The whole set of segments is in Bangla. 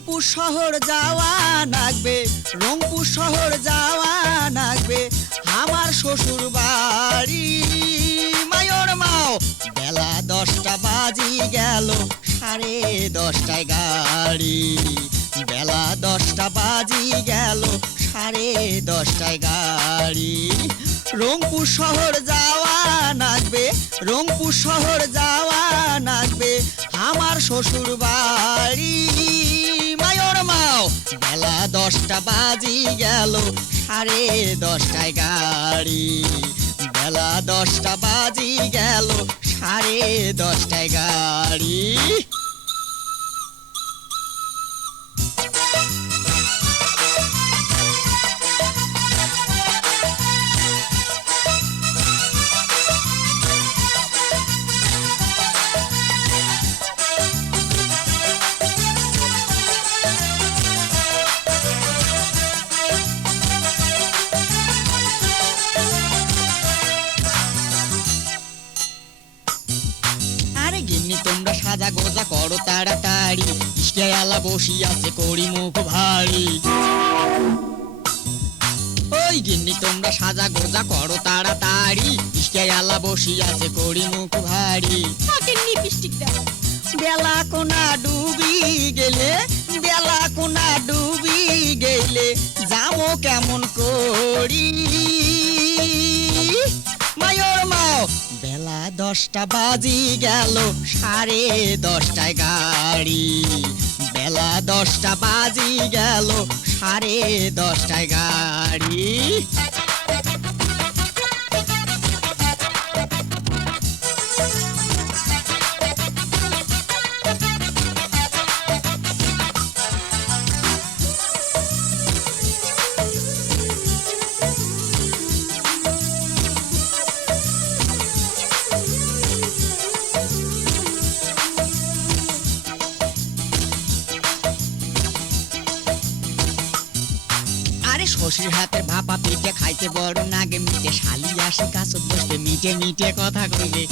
রংপুর শহর যাওয়া লাগবে, রংপুর শহর যাওয়া লাগবে, আমার শ্বশুর বাড়ি মায়র মাও। বেলা 10টা বাজি গেল, 10:30টায় গাড়ি। বেলা 10টা বাজি গেল, 10:30টায় গাড়ি। রংপুর শহর যাওয়া লাগবে, রংপুর শহর যাওয়া লাগবে, আমার শ্বশুর বাড়ি মায়র মাও। বেলা 10টা বাজি গেল, 10:30টায় গাড়ি। বেলা 10টা বাজি গেল, 10:30টায় গাড়ি। আরে গিন্নি তোমরা সাজা গোজা করো তাড়াতাড়ি, ইস্টায়ালা বসি আছে করি মুখ ভারী। ওই গিন্নি তোমরা সাজা গোজা করো তাড়াতাড়ি, ইস্টায়ালা বসি আছে করি মুখ ভারী। বেলা কোনা ডুবি গেলে, বেলা কোনা ডুবি গেলে যাবো কেমন করি মায়র মাও। বেলা 10টা বাজি গেল, 10:30টায় গাড়ি। বেলা 10টা বাজি গেল, 10:30টায় গাড়ি। আরে শশীর হাতে ভাপা পিঠে খাইতে বড় নাগে মিটে, শালি আসে কাছত বসবে মিটে মিটে কথা কইলে।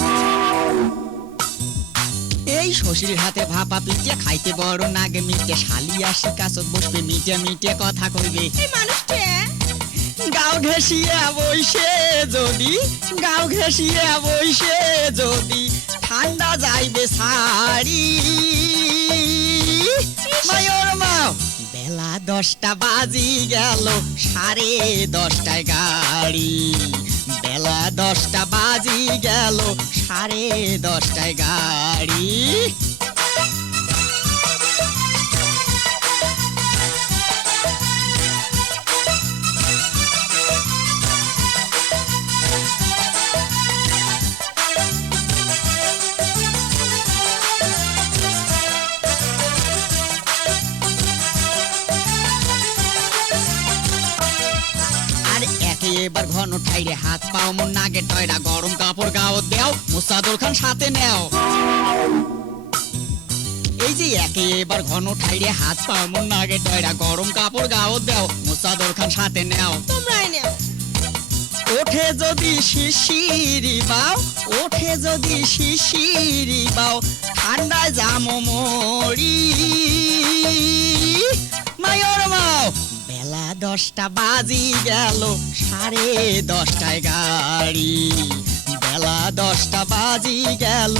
এই শশীর হাতে ভাপা পিঠে খাইতে বড় নাগে মিটে, শালি আসে কাছত বসবে মিটে মিটে কথা কইবে। এই মানুষটা গাও ঘেঁষিয়া বইসে যদি, গাও ঘেঁষিয়া বইসে যদি ঠান্ডা যাইবে সারি মায়র মাও। বেলা 10টা বাজি গেল, 10:30টায় গাড়ি। বেলা 10টা বাজি গেল, 10:30টায় গাড়ি। এবার ঘন ঠাইরে হাত পাও মন নাগে টয়রা, গরম কাপড় গাও দেও, মুসাদর খান সাথে নেও। এই যে একে এবার ঘন ঠাইরে হাত পাও মন নাগে টয়রা, গরম কাপড় গাও দেও, মুসাদর খান সাথে নেও। তোমরাই নাও। ওঠে যদি শিশিরি বাও, ওঠে যদি শিশিরি বাও, ঠান্ডায় জামো মরি মায়র মাও। বেলা 10টা বাজি গেল, 10:30টায় গাড়ি। বেলা 10টা বাজি গেল,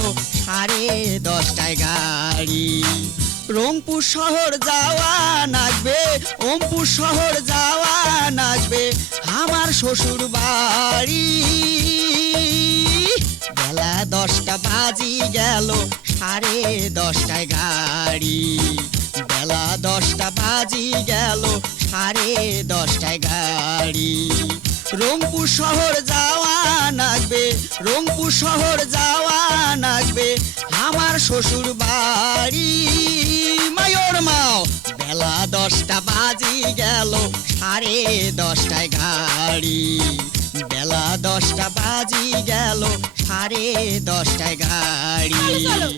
10:30টায় গাড়ি। রংপুর শহর যাওয়া লাগবে, ওমপুর শহর যাওয়া লাগবে, আমার শ্বশুর বাড়ি। বেলা 10টা বাজি গেল, 10:30টায় গাড়ি। বেলা 10টা বাজি গেল, 10:30টায় গাড়ি। রংপুর শহর যাওয়া লাগবে, রংপুর শহর যাওয়া লাগবে, আমার শ্বশুর বাড়ি মায়র মাও। বেলা 10টা বাজি গেল, 10:30টায় গাড়ি। বেলা 10টা বাজি গেল, 10:30টায় গাড়ি। চলো।